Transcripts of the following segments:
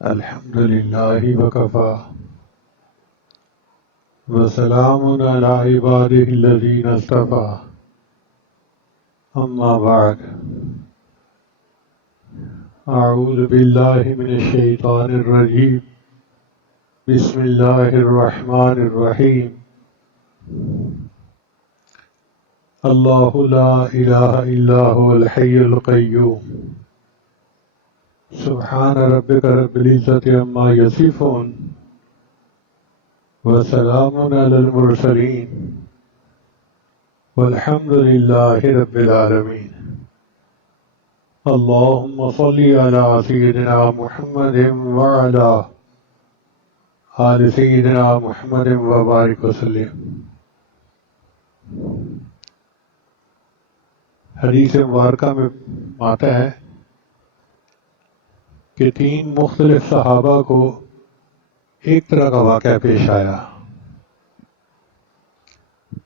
الحمد لله وكفى وسلام على عباده الذين اصطفى أما بعد أعوذ بالله من الشيطان الرجيم بسم الله الرحمن الرحيم الله لا إله إلا هو الحي القيوم سبحان ربك رب العزة عما يصفون وسلام على المرسلين والحمد لله رب العالمين اللهم صل على سيدنا محمد وعلى آل سيدنا محمد وبارك وسلم۔ حدیث مبارکہ میں آتا ہے کہ تین مختلف صحابہ کو ایک طرح کا واقعہ پیش آیا۔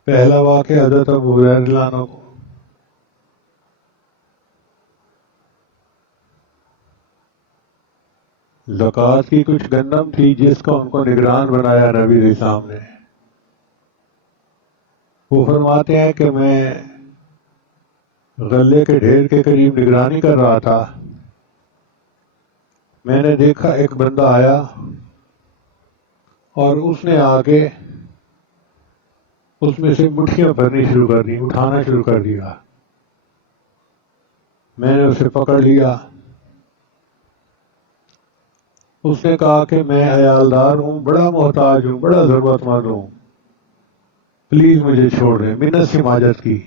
پہلا واقعہ حضرت ابو ہریرہ رضی اللہ عنہ کو، زکوٰۃ کی کچھ گندم تھی جس کا ان کو نگران بنایا نبی علیہ السلام نے۔ وہ فرماتے ہیں کہ میں غلے کے ڈھیر کے قریب نگرانی کر رہا تھا، میں نے دیکھا ایک بندہ آیا اور اس نے آ کے اس میں سے مٹھیاں بھرنی شروع کر دی، اٹھانا شروع کر دیا۔ میں نے اسے پکڑ لیا۔ اس نے کہا کہ میں عیالدار ہوں، بڑا محتاج ہوں، بڑا ضرورت مند ہوں، پلیز مجھے چھوڑ دیں، منت سے ماجت کی۔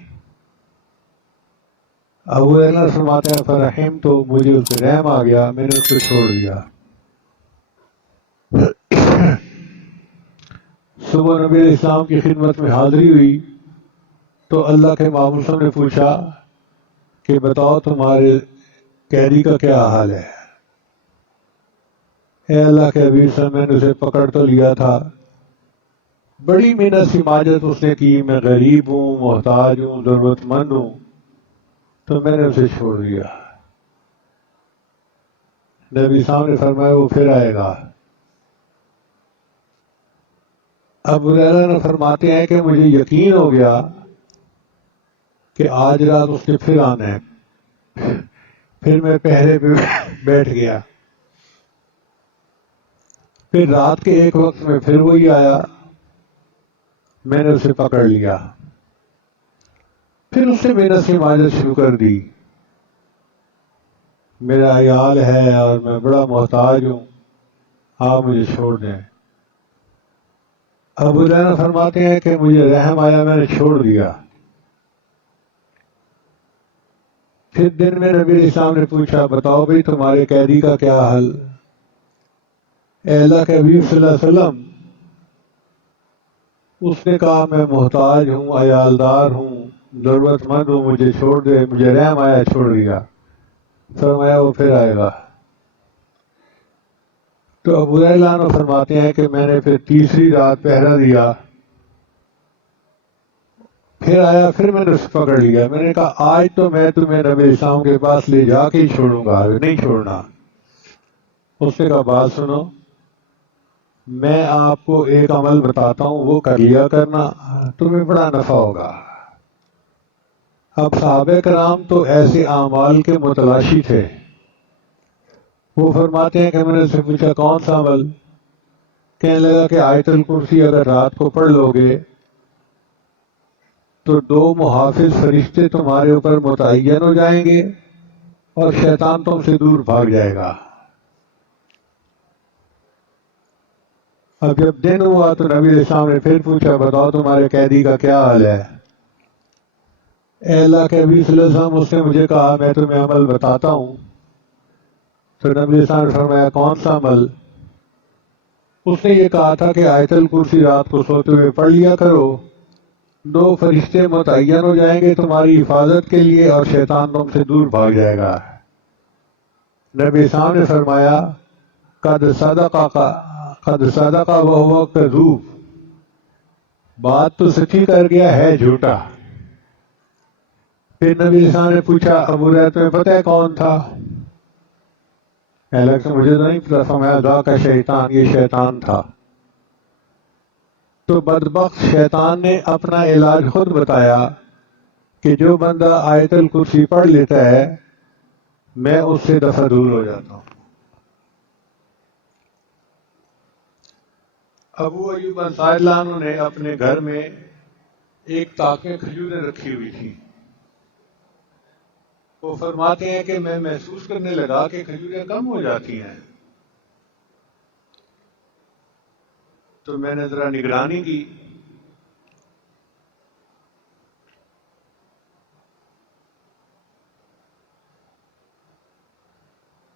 ابو ہریرہ فرماتے ہیں فرحم، تو مجھے اس پہ رحم آ گیا، میں نے اس کو چھوڑ دیا۔ صبح نبی علیہ السلام کی خدمت میں حاضری ہوئی تو اللہ کے محبوب صاحب نے پوچھا کہ بتاؤ تمہارے قیدی کا کیا حال ہے؟ اے اللہ کے حبیب صاحب، میں نے اسے پکڑ تو لیا تھا، بڑی محنت سے ماجت اس نے کی، میں غریب ہوں، محتاج ہوں، ضرورت مند ہوں، تو میں نے اسے چھوڑ دیا۔ نبی صاحب نے فرمایا وہ پھر آئے گا۔ ابو ہریرہ نے فرماتے ہیں کہ مجھے یقین ہو گیا کہ آج رات اس نے پھر آنا ہے، پھر میں پہرے پہ بیٹھ گیا۔ پھر رات کے ایک وقت میں پھر وہی آیا، میں نے اسے پکڑ لیا، پھر اس نے محنت سے ماجت شروع کر دی، میرا عیال ہے اور میں بڑا محتاج ہوں، آپ مجھے چھوڑ دیں۔ ابو ہریرہ فرماتے ہیں کہ مجھے رحم آیا، میں نے چھوڑ دیا۔ پھر دن میں نبی علیہ السلام نے پوچھا بتاؤ بھائی تمہارے قیدی کا کیا حل؟ اے اللہ کے حبیب صلی اللہ علیہ وسلم، اس نے کہا میں محتاج ہوں، عیالدار ہوں، ضرورت مند ہوں، مجھے چھوڑ دے، مجھے رحم آیا، چھوڑ دیا۔ فرمایا وہ پھر آئے گا۔ تو ابو ہریرہ فرماتے ہیں کہ میں نے پھر تیسری رات پہرا دیا، پھر آیا، پھر میں نے اسے پکڑ لیا۔ میں نے کہا آج تو میں تمہیں نبی السلام کے پاس لے جا کے ہی چھوڑوں گا، نہیں چھوڑنا۔ اس نے کہا بات سنو، میں آپ کو ایک عمل بتاتا ہوں، وہ کر لیا کرنا، تمہیں بڑا نفع ہوگا۔ اب صحابہ کرام تو ایسے اعمال کے متلاشی تھے۔ وہ فرماتے ہیں کہ میں نے اس سے پوچھا کون سا عمل؟ کہنے لگا کہ آیت الکرسی اگر رات کو پڑھ لو گے تو 2 محافظ فرشتے تمہارے اوپر متعین ہو جائیں گے اور شیطان تم سے دور بھاگ جائے گا۔ اب جب دن ہوا تو نبی علیہ السلام نے پھر پوچھا بتاؤ تمہارے قیدی کا کیا حال ہے؟ اے اللہ کے حبیب صلی اللہ علیہ وسلم، اس نے مجھے کہا میں تمہیں عمل بتاتا ہوں۔ تو نبی علیہ السلام نے فرمایا کون سا عمل؟ اس نے یہ کہا تھا کہ آیت الکرسی رات کو سوتے ہوئے پڑھ لیا کرو، 2 فرشتے متعین ہو جائیں گے تمہاری حفاظت کے لیے اور شیطان تم سے دور بھاگ جائے گا۔ نبی السلام نے فرمایا قد صدقہ وہو کذوب، بات تو سچی کر گیا ہے جھوٹا۔ پھر نبی السلام نے پوچھا ابو ہریرہ تمہیں پتہ ہے کون تھا؟ اللہ سے مجھے تو نہیں پتا، فرمایا ذا کا شیطان، یہ شیطان تھا۔ تو بدبخت شیطان نے اپنا علاج خود بتایا کہ جو بندہ آیت الکرسی پڑھ لیتا ہے میں اس سے دفعہ دور ہو جاتا ہوں۔ ابو ایوب انصاری اللہ عنہ نے اپنے گھر میں ایک طاق میں کھجوریں رکھی ہوئی تھی۔ وہ فرماتے ہیں کہ میں محسوس کرنے لگا کہ کھجوریں کم ہو جاتی ہیں، تو میں نے ذرا نگرانی کی،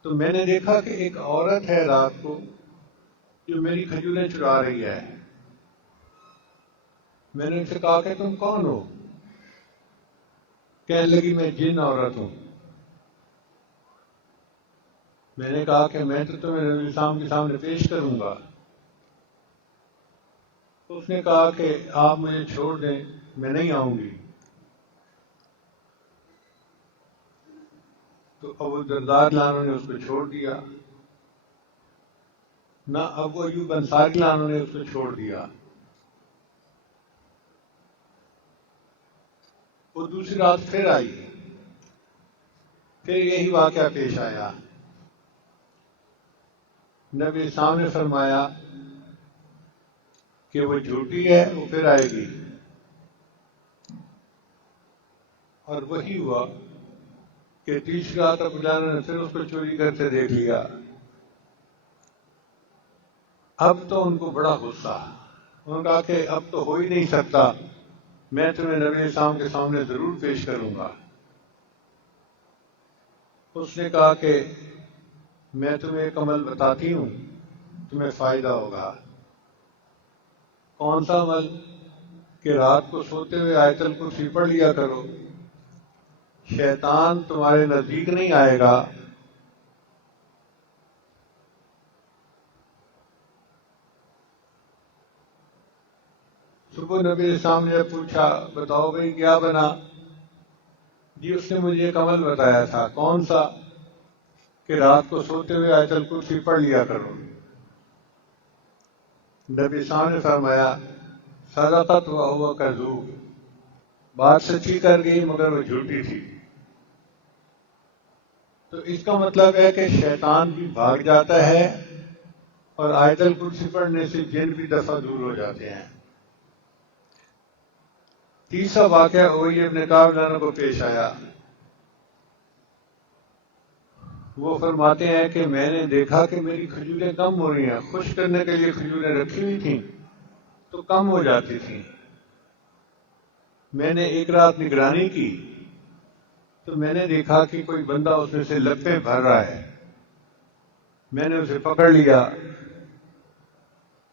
تو میں نے دیکھا کہ ایک عورت ہے رات کو جو میری کھجوریں چرا رہی ہے۔ میں نے ان سے کہا کہ تم کون ہو؟ کہنے لگی میں جن عورت ہوں۔ میں نے کہا کہ میں تو تمہیں نبی السلام کے سامنے پیش کروں گا۔ اس نے کہا کہ آپ مجھے چھوڑ دیں، میں نہیں آؤں گی۔ تو ابو الدرداء لانو نے اس کو چھوڑ دیا، نہ ابو ایوب انصاری لانو نے اس کو چھوڑ دیا۔ وہ دوسری رات پھر آئی، پھر یہی واقعہ پیش آیا۔ نبی اسلام نے فرمایا کہ وہ جھوٹی ہے، وہ پھر آئے گی۔ اور وہی ہوا کہ تیسری رات ابو جان نے پھر اس کو چوری کرتے دیکھ لیا۔ اب تو ان کو بڑا غصہ، انہوں نے کہا کہ اب تو ہو ہی نہیں سکتا، میں تمہیں نبی اسلام کے سامنے ضرور پیش کروں گا۔ اس نے کہا کہ میں تمہیں ایک عمل بتاتی ہوں، تمہیں فائدہ ہوگا۔ کون سا عمل؟ کہ رات کو سوتے ہوئے آیت الکرسی پڑھ لیا کرو، شیطان تمہارے نزدیک نہیں آئے گا۔ صبح نبی اسلام نے پوچھا بتاؤ بھائی کیا بنا؟ جی اس نے مجھے ایک عمل بتایا تھا۔ کون سا؟ کہ رات کو سوتے ہوئے آیت الکرسی پڑھ لیا کرو۔ نبی اسلام نے فرمایا صدقت وہو کذوب، بات سچی کر گئی مگر وہ جھوٹی تھی۔ تو اس کا مطلب ہے کہ شیطان بھی بھاگ جاتا ہے اور آیت الکرسی پڑھنے سے جن بھی دفعہ دور ہو جاتے ہیں۔ تیسرا واقعہ ابی ابن کعب عنہ کو پیش آیا۔ وہ فرماتے ہیں کہ میں نے دیکھا کہ میری کھجوریں کم ہو رہی ہیں، خشک کرنے کے لیے کھجوریں رکھی ہوئی تھیں تو کم ہو جاتی تھیں۔ میں نے ایک رات نگرانی کی تو میں نے دیکھا کہ کوئی بندہ اس میں سے لپیں بھر رہا ہے۔ میں نے اسے پکڑ لیا،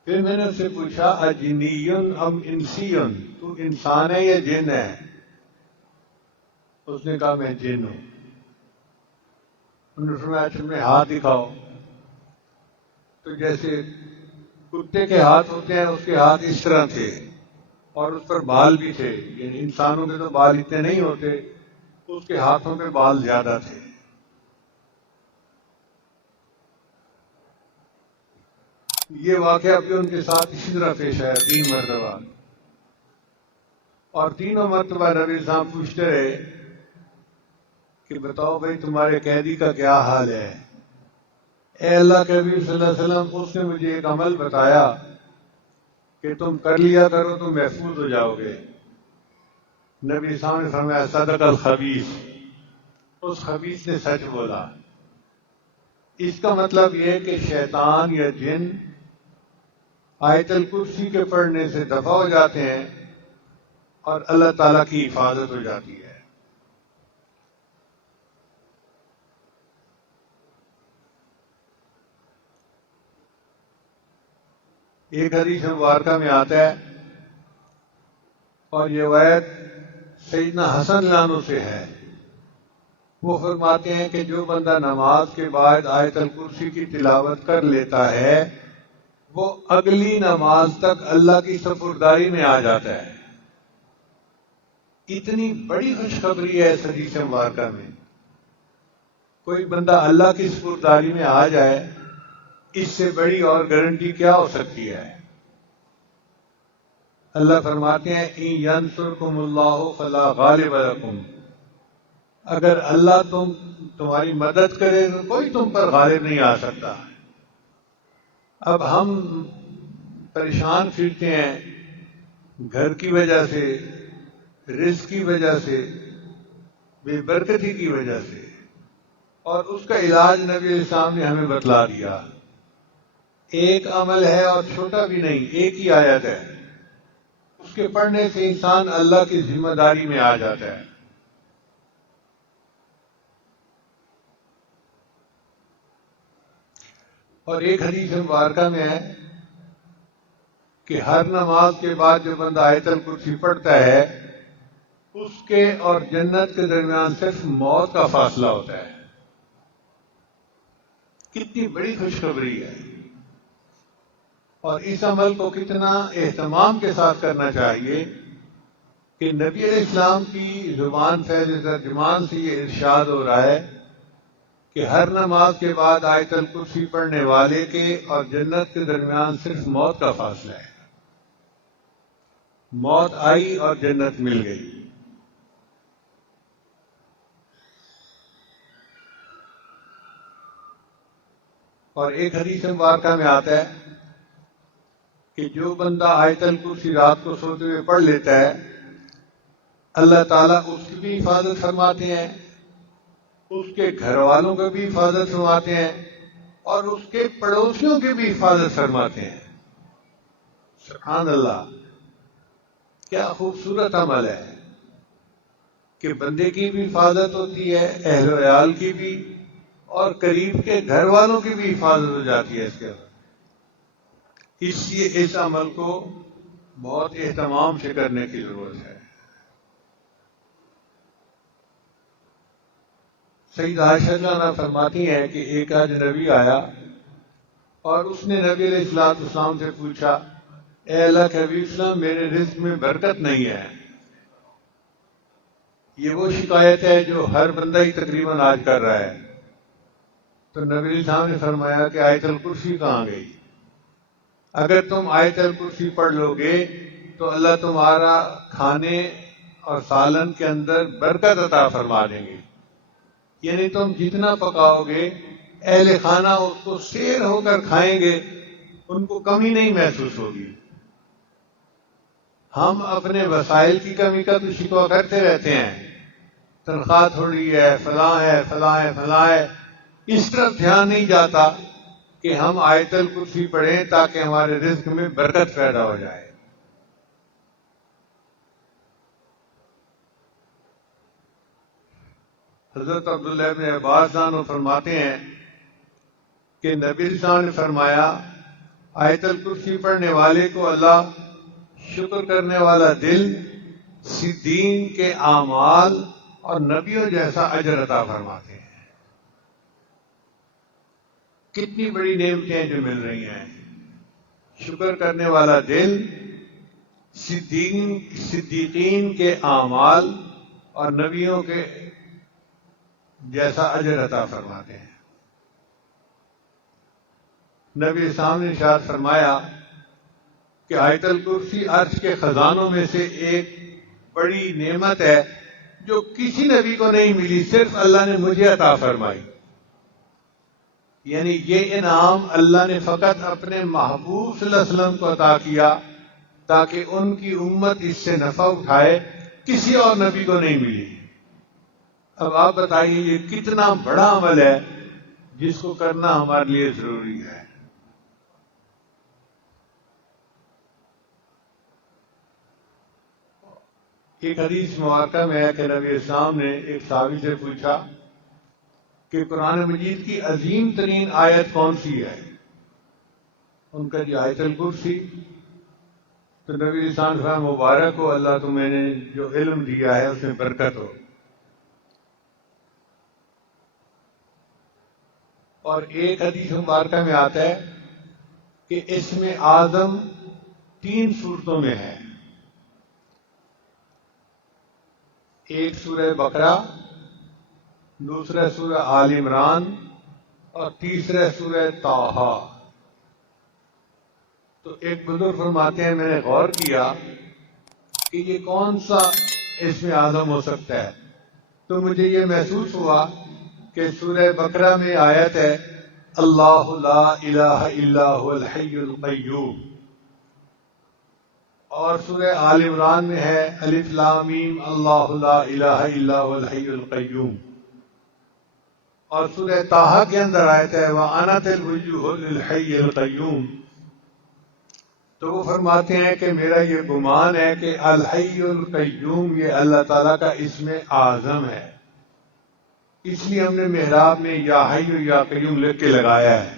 پھر میں نے اس سے پوچھا اجنیٌ ام انسیٌ، تو انسان ہے یا جن ہے؟ اس نے کہا میں جن ہوں۔ انہوں نے فرمایا تمہیں ہاتھ دکھاؤ۔ تو جیسے کتے کے ہاتھ ہوتے ہیں اس کے ہاتھ اس طرح تھے اور اس پر بال بھی تھے، یعنی انسانوں کے تو بال اتنے نہیں ہوتے، اس کے ہاتھوں پہ بال زیادہ تھے۔ یہ واقعہ بھی ان کے ساتھ اسی طرح پیش آیا 3 مرتبہ، اور تینوں مرتبہ نبی صاحب پوچھتے رہے کہ بتاؤ بھائی تمہارے قیدی کا کیا حال ہے؟ اے اللہ کے نبی صلی اللہ علیہ وسلم، اس نے مجھے ایک عمل بتایا کہ تم کر لیا کرو تو محفوظ ہو جاؤ گے۔ نبی صاحب نے فرمایا صدق الخبیث، اس خبیث نے سچ بولا۔ اس کا مطلب یہ ہے کہ شیطان یا جن آیت الکرسی کے پڑھنے سے دفع ہو جاتے ہیں اور اللہ تعالیٰ کی حفاظت ہو جاتی ہے۔ ایک حدیث مبارکہ میں آتا ہے اور یہ روایت سیدنا حسن لانو سے ہے، وہ فرماتے ہیں کہ جو بندہ نماز کے بعد آیت الکرسی کی تلاوت کر لیتا ہے وہ اگلی نماز تک اللہ کی سپرداری میں آ جاتا ہے۔ اتنی بڑی خوشخبری ہے اس حدیث مبارکہ میں۔ کوئی بندہ اللہ کی سپرداری میں آ جائے، اس سے بڑی اور گارنٹی کیا ہو سکتی ہے؟ اللہ فرماتے ہیں ان ینصرکم اللہ فلا غالب لکم، اگر اللہ تمہاری مدد کرے تو کوئی تم پر غالب نہیں آ سکتا۔ اب ہم پریشان پھرتے ہیں گھر کی وجہ سے، رزق کی وجہ سے، بے برکتی کی وجہ سے، اور اس کا علاج نبی علیہ السلام نے ہمیں بتلا دیا۔ ایک عمل ہے اور چھوٹا بھی نہیں، ایک ہی آیت ہے، اس کے پڑھنے سے انسان اللہ کی ذمہ داری میں آ جاتا ہے۔ اور ایک حدیث مبارکہ میں ہے کہ ہر نماز کے بعد جو بندہ آیت الکرسی پڑھتا ہے، اس کے اور جنت کے درمیان صرف موت کا فاصلہ ہوتا ہے۔ کتنی بڑی خوشخبری ہے، اور اس عمل کو کتنا اہتمام کے ساتھ کرنا چاہیے کہ نبی علیہ السلام کی زبان فیض ترجمان سے یہ ارشاد ہو رہا ہے کہ ہر نماز کے بعد آیت الکرسی پڑھنے والے کے اور جنت کے درمیان صرف موت کا فاصلہ ہے۔ موت آئی اور جنت مل گئی۔ اور ایک حدیث مبارکہ میں آتا ہے کہ جو بندہ آیت الکرسی رات کو سوتے ہوئے پڑھ لیتا ہے، اللہ تعالیٰ اس کی بھی حفاظت فرماتے ہیں، اس کے گھر والوں کی بھی حفاظت فرماتے ہیں، اور اس کے پڑوسیوں کی بھی حفاظت فرماتے ہیں۔ سبحان اللہ، کیا خوبصورت عمل ہے کہ بندے کی بھی حفاظت ہوتی ہے، اہل و عیال کی بھی، اور قریب کے گھر والوں کی بھی حفاظت ہو جاتی ہے اس کے بعد۔ اس لیے اس عمل کو بہت اہتمام سے کرنے کی ضرورت ہے۔ سید عائشہ عنہا فرماتی ہیں کہ ایک اجنبی آیا اور اس نے نبی علیہ السلام سے پوچھا، اے اللہ کے حبیب السلام، میرے رزق میں برکت نہیں ہے۔ یہ وہ شکایت ہے جو ہر بندہ ہی تقریباً آج کر رہا ہے۔ تو نبی علیہ السلام نے فرمایا کہ آیت الکرسی کہاں گئی؟ اگر تم آیت الکرسی پڑھ لو گے تو اللہ تمہارا کھانے اور سالن کے اندر برکت عطا فرما دیں گے، یعنی تم جتنا پکاؤ گے اہل خانہ اس کو سیر ہو کر کھائیں گے، ان کو کمی نہیں محسوس ہوگی۔ ہم اپنے وسائل کی کمی کا تو شکوہ کرتے رہتے ہیں، تنخواہ تھوڑی ہے، فلاں ہے، فلاں ہے، فلاں ہے، اس طرف دھیان نہیں جاتا کہ ہم آیت الکرسی پڑھیں تاکہ ہمارے رزق میں برکت پیدا ہو جائے۔ حضرت عبداللہ بن عباس عنہ فرماتے ہیں کہ نبی صلی اللہ علیہ وسلم نے فرمایا، آیت الکرسی پڑھنے والے کو اللہ شکر کرنے والا دل، صدیقین کے اعمال اور نبیوں جیسا اجر عطا فرماتے ہیں۔ کتنی بڑی نعمتیں جو مل رہی ہیں۔ شکر کرنے والا دل، صدیقین کے اعمال اور نبیوں کے جیسا اجر عطا فرماتے ہیں۔ نبی اسلام نے ارشاد فرمایا کہ آیت الکرسی عرش کے خزانوں میں سے ایک بڑی نعمت ہے جو کسی نبی کو نہیں ملی، صرف اللہ نے مجھے عطا فرمائی۔ یعنی یہ انعام اللہ نے فقط اپنے محبوب صلی اللہ علیہ وسلم کو عطا کیا تاکہ ان کی امت اس سے نفع اٹھائے، کسی اور نبی کو نہیں ملی۔ اب آپ بتائیے یہ کتنا بڑا عمل ہے جس کو کرنا ہمارے لیے ضروری ہے۔ ایک حدیث مبارکہ میں ہے کہ نبی اسلام نے ایک صحابی سے پوچھا کہ قرآن مجید کی عظیم ترین آیت کون سی ہے؟ ان کا جی آیت الکرسی۔ تو نبی اسلام نے مبارک ہو اللہ تمہیں نے جو علم دیا ہے اس میں برکت ہو۔ اور ایک حدیث مبارکہ میں آتا ہے کہ اسم اعظم 3 صورتوں میں ہے، ایک سورہ بقرہ، دوسرا سورہ آل عمران اور تیسرا سورہ طٰہٰ۔ تو ایک بزرگ فرماتے ہیں میں نے غور کیا کہ یہ کون سا اسم اعظم ہو سکتا ہے، تو مجھے یہ محسوس ہوا کہ سورہ بقرہ میں آیت ہے اللہ لا الہ الا هو الحی القیوم، اور سورہ آل عمران میں ہے الف لام میم اللہ لا الہ الا هو الحی القیوم، اور سورہ طٰہٰ کے اندر آیت ہے وَأَنَتِ الْوُجُوهُ لِلْحَيِّ الْقَيُّومِ۔ تو وہ فرماتے ہیں کہ میرا یہ گمان ہے کہ الحی القیوم یہ اللہ تعالیٰ کا اسم اعظم ہے، اس لیے ہم نے محراب میں یا حی یا قیوم لکھ کے لگایا ہے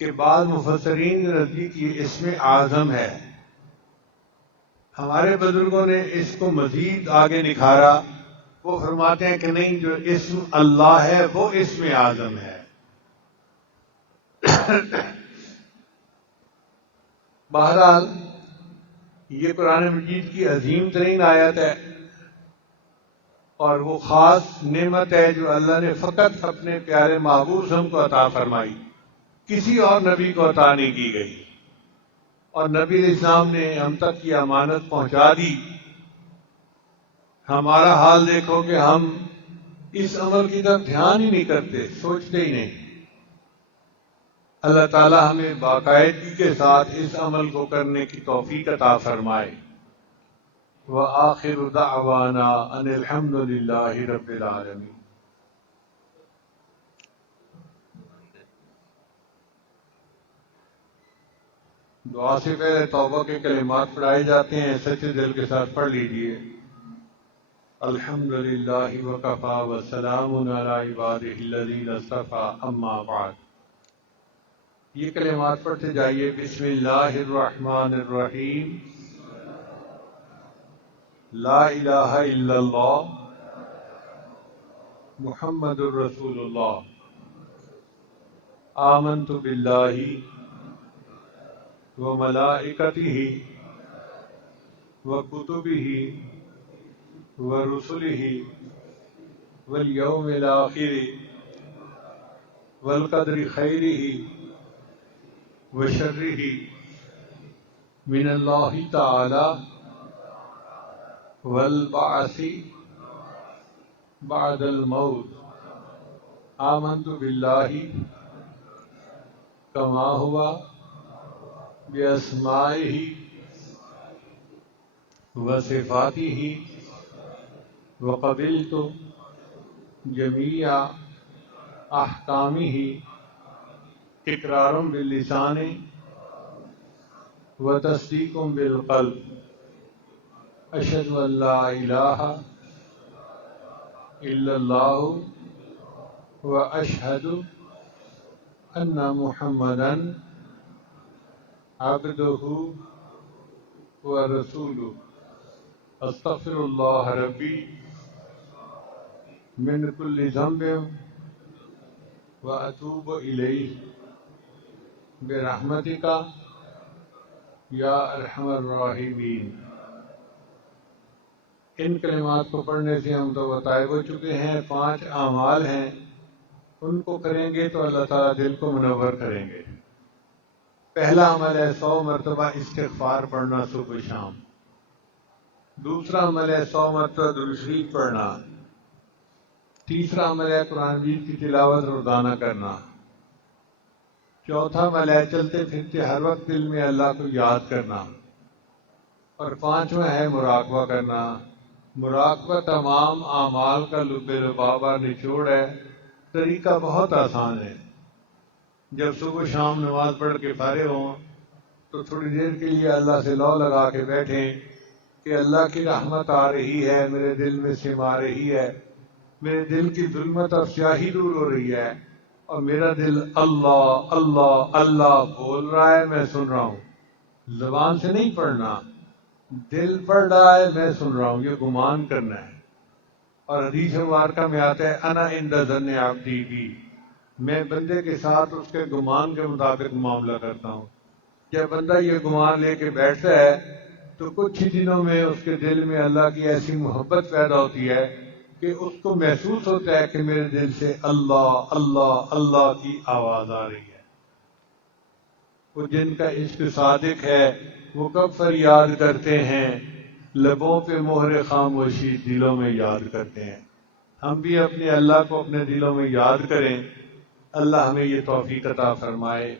کہ بعض مفسرین کے نزدیک یہ اسم اعظم ہے۔ ہمارے بزرگوں نے اس کو مزید آگے نکھارا، وہ فرماتے ہیں کہ نہیں، جو اسم اللہ ہے وہ اسم اعظم ہے۔ بہرحال یہ قرآن مجید کی عظیم ترین آیت ہے، اور وہ خاص نعمت ہے جو اللہ نے فقط اپنے پیارے محبوب ہم کو عطا فرمائی، کسی اور نبی کو عطا نہیں کی گئی، اور نبی علیہ السلام نے ہم تک کی امانت پہنچا دی۔ ہمارا حال دیکھو کہ ہم اس عمل کی طرف دھیان ہی نہیں کرتے، سوچتے ہی نہیں۔ اللہ تعالی ہمیں باقاعدگی کے ساتھ اس عمل کو کرنے کی توفیق عطا فرمائے۔ وآخر دعوانا ان الحمد للہ رب العالمین۔ دعا سے پہلے توبہ کے کلمات پڑھائے جاتے ہیں، سچے دل کے ساتھ پڑھ لیجئے۔ الحمد للہ وکفی وسلام علی عبادہ الذین اصطفی، اما بعد۔ یہ کلمات پڑھتے جائیے۔ بسم اللہ الرحمن الرحیم، لا الہ الا اللہ محمد الرسول اللہ، آمنت باللہ وملائکتہ وکتبہ ورسلہ والیوم الآخر والقدر خیرہ وشرہ من اللہ تعالی والبعث بعد الموت، آمنت باللہ کما ہوا باسمائہ وصفاتہ وقبلت جمیع احکامہ اقرار باللسان وتصدیق بالقلب، اشہد ان لا الہ الا اللہ واشہد ان محمدا عبدہ ورسولہ، استغفر اللہ ربی من کل ذنب واتوب الیہ برحمتک یا ارحم الراحمین۔ ان کلمات کو پڑھنے سے ہم تو بتائے ہو چکے ہیں، 5 اعمال ہیں، ان کو کریں گے تو اللہ تعالیٰ دل کو منور کریں گے۔ پہلا عمل ہے 100 مرتبہ استغفار پڑھنا صبح شام۔ دوسرا عمل ہے 100 مرتبہ درود شریف پڑھنا۔ تیسرا عمل ہے قرآن مجید کی تلاوت روزانہ کرنا۔ چوتھا عمل ہے چلتے پھرتے ہر وقت دل میں اللہ کو یاد کرنا، اور 5واں ہے مراقبہ کرنا۔ مراقبہ تمام اعمال کا لب لبابہ نچوڑ ہے، طریقہ بہت آسان ہے۔ جب صبح شام نماز پڑھ کے فارغ ہوں تو تھوڑی دیر کے لیے اللہ سے لو لگا کے بیٹھیں کہ اللہ کی رحمت آ رہی ہے، میرے دل میں سما رہی ہے، میرے دل کی ظلمت اور سیاہی دور ہو رہی ہے، اور میرا دل اللہ اللہ اللہ بول رہا ہے، میں سن رہا ہوں۔ زبان سے نہیں پڑھنا، دل پڑھ رہا ہے، میں سن رہا ہوں، یہ گمان کرنا ہے۔ اور حدیث مبارکہ میں آتا ہے انا عند ظن عبدی بی، میں بندے کے ساتھ اس کے گمان کے مطابق معاملہ کرتا ہوں۔ جب بندہ یہ گمان لے کے بیٹھتا ہے تو کچھ ہی دنوں میں اس کے دل میں اللہ کی ایسی محبت پیدا ہوتی ہے کہ اس کو محسوس ہوتا ہے کہ میرے دل سے اللہ اللہ اللہ کی آواز آ رہی ہے۔ وہ جن کا عشق صادق ہے وہ کب فریاد کرتے ہیں، لبوں پہ مہر خاموشی دلوں میں یاد کرتے ہیں۔ ہم بھی اپنے اللہ کو اپنے دلوں میں یاد کریں۔ اللہ ہمیں یہ توفیق عطا فرمائے۔